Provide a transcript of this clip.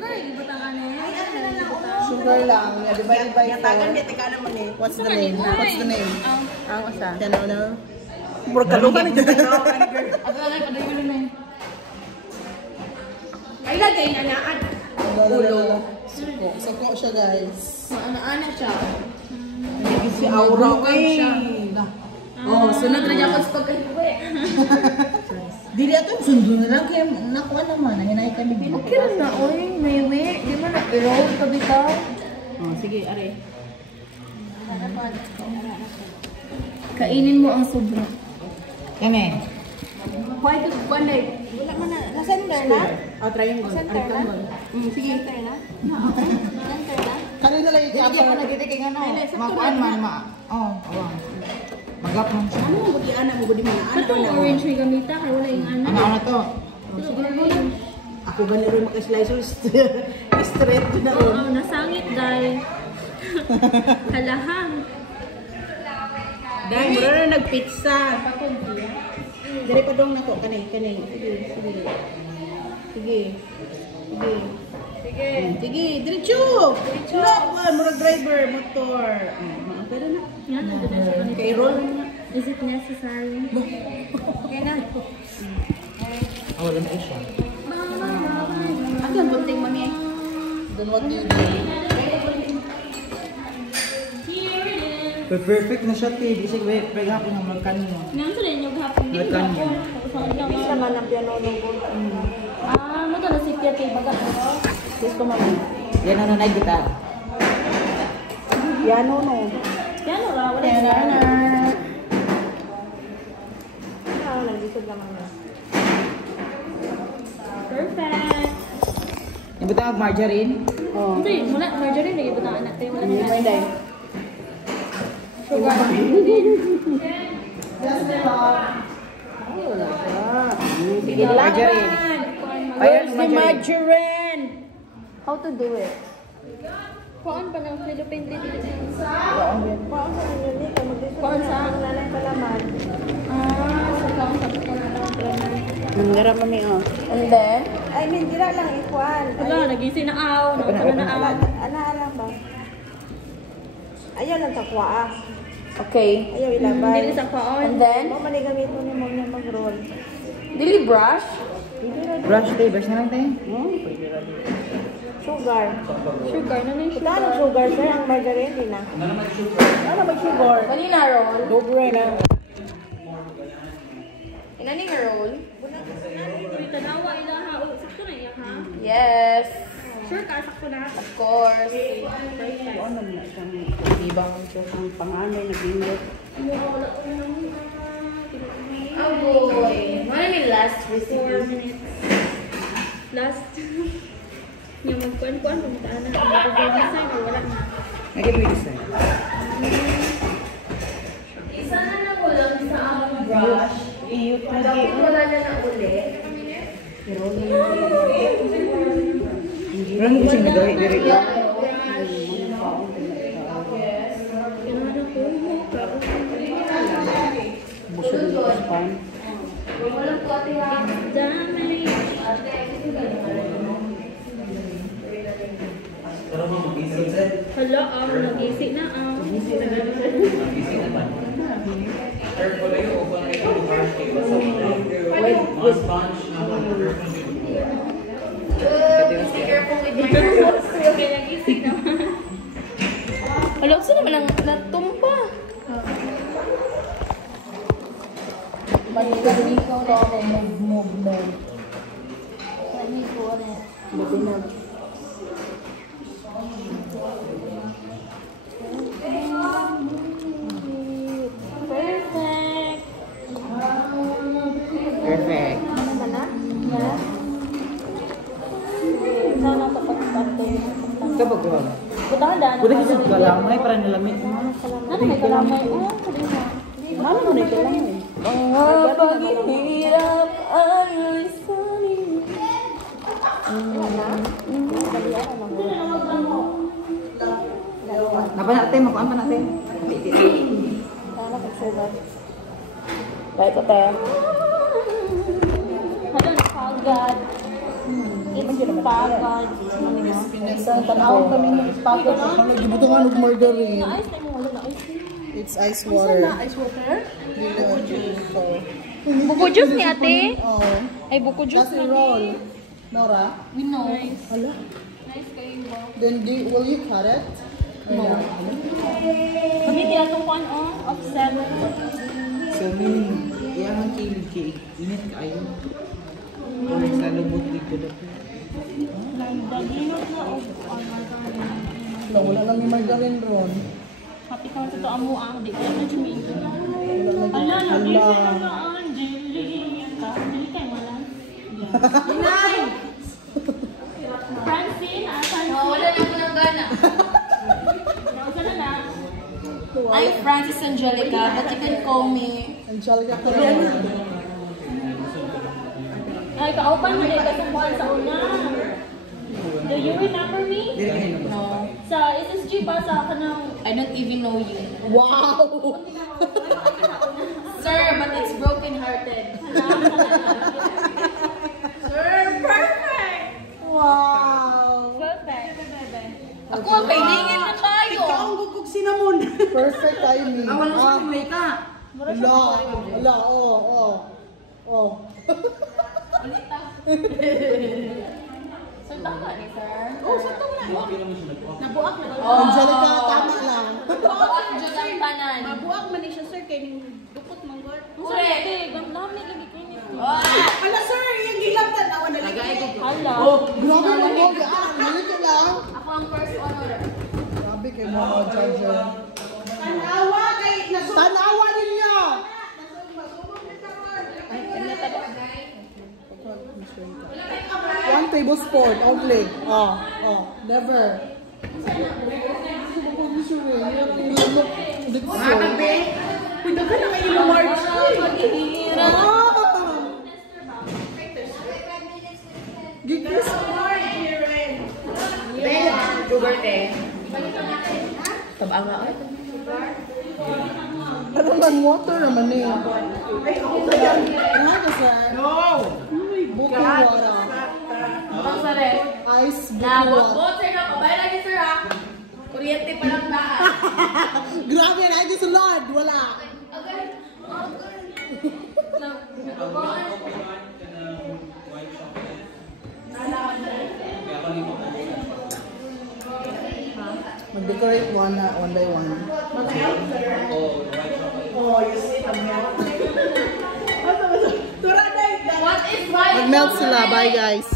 Sugar, ibutangan eh. Sugar lang. Divide by 4. Yatagan, di tika naman eh. What's the name? What's the name? Ang usa. Can I know? Murag kalugan na dyan. Ato na lang, paday ko lang eh. Ay, lagay na naan. Ulo. Suko siya, guys. Maana-ana siya. Si Aura ko eh. Oh, sunod na niya sa pagkahibuwi. Dili ato yung sundo na lang. Kaya nakuha naman. Nahinay ka ni Bilo. Okay lang na, oy. Maywe. Di man na-erol ka bitaw. Oh, sige, are. Kainin mo ang sobra. Kami. Why to banay? Wala man na. Na-center na? Triangle. Center na? Sige. Center na? Center na? Kanina lang yung kapag na nagtitiging ano. Makuan man. Oh, awang. Magap man siya. Ano mo buti ana mo budi man? Ito ang orange may gamita. Kaya wala yung ano. Ano to? Orange. Ako ba nila maka-slicer straight to na ron? Oo, nasangit dahil. Kalahang. Dahil mura na nagpizza. Dari pa dong nako kanay. Sige. Sige, diretso. Look, mura driver, motor. Pero na. Yan, nandun na siya. Kay roll na. Is it necessary? Okay na. Wala na siya. Ano ang bunting mami? Then what do you do? Perfect na siya, Tid. Isig, pwede po ng magkanyo. Ngayon sa rin yung hapon din. Magkanyo. Hindi naman ang piano ng gold. Ano to na si Piate? Baga ko. Gusto mami. Yan na nanay gitar. Piano no. Piano ba? Wala Yan siya. na. Naglisod naman na. Perfect. Ibutan ang margarine. Oo. Hindi, wala. Margarine, lagi ba na natin? Wala Hindi na. pa dahil. Sugar. Sige lang. Margarine. Ayan, margarine. How to do it? Kuan pa ng Philippine Traditions. Paano sa inyo dito? Kuan sa? Ang nanay kalaman. Sa kuan sa pagkakalaman. Nanggara mami oh. And then? I mean, dira lang ikuan. Wala, nagising na aw. Nakapala na aw. Ana lang ba? Ayaw lang takwa ah. Okay. Ayaw ilabay. Dili sa kuan. And then? Mo manigamit mo ni mo na mag-roll. Dili brush? Brush tape. Brush na lang tayo. Sugar. Sugar na lang Ito anong sugar. sugar sir? Ang margarine din na. Ano ba sugar? Kanina roll. Dobre na. Inaning roll. Tanawa ilaha. Sakto na iya ha? Yes. Sure ka, sakto na. Of course. Ano na siyang ibang siyang panganay na bingot. Oh boy. Ano yung last recipe? 4 minutes. Last. Yung magkuan-kuan, pumuntaan na. Mag-design or wala na. Nag-design. Isa na na ko lang sa among brush. Iyot na Dapat wala na na uli. Rang ko siya nagawin. Yes. Kinada ko mo ka. busog dito sa pan. Walang ko ate ha. Dami. Hala, nag-isi na Be careful with my words. Okay, nag-isi na. Hala, saan naman ang natumpa? Pag-ikaw na ako movement. Panigo na. Mabinag. Perfect. Perfect. Ano ba na? Yeah. Sana kapag-pantay. Ito ba ko? Budahan. Buda kisip ka lang. May parang nalamit. Ano may kalamay? Oh, sabi mo. Ano mo na ito lang eh? Mga paghihirap ay lisanin. Napa natin? Makuan pa natin? Sana pagsugat. Baik ko tayo. Hala, nakagad. Pagod. Sa tanawag kami ng ispagod. Gibuto nga ng margarine. Ice na mo wala na ice. It's ice water. Ice water? Buko juice ni ate. Oh. Ay buko juice Kasi na roll. ni. Nora? We know. Hala. Nice kayo ba? Then will you cut it? No. Kami di atong kuan offset. So, iyahan kilig kay init kayo. Or sa lubot dito dito. Daginot na o. Wala lang yung margarine ron. Happy ka sa to amo di ko na chumito. Wala lang. Ala na di sila na Angeli. Angeli kay wala. Inay. Francine, asan? Wala na ko ng gana. Nausa na na. I'm Francis Angelica, but you can call me. Angelica ka Ay, kaupan mo na katungkuhan sa una. Do you remember me? No. Sa SSG ba sa kanang... I don't even know you. Wow! Sir, but it's broken-hearted. Sir, perfect! Wow! Perfect. Ako ang kailingin na tayo. Ikaw ang gugug sinamon. Perfect timing. Awal sa may ka. Wala, oh. Sir, tama ni sir. Oh, sa tao na. Nabuak na. Angelica, tama lang. Buwan dyan ang tanan. Mabuak man ni siya sir kay ning dukot manggol. Correct. Gamdami lagi ko niya. Ala sir, yung gilabtan na wala lagi. Hala. Grabe mo mo, galit ka lang. Ako ang first honor. Grabe kayo mga judge. Tanawa kay nasud. Tanawa ninyo! One tablespoon only. Never. Pwede ka na kayo March. Gigis. Sugar te. Tabang nga ay. Ano man, water naman eh. Ano ka, sir? No. Buking water. Tabang sa rin. Ice buking Na, water. bot sir na. Pabayad lagi sir ha. Kuryente pa lang daan. Grabe, lagi sa Lord. Wala. Mag-decorate one by one. Oh, you see the milk. Tura dai. What is white? Mag-melt sila. Bye, guys.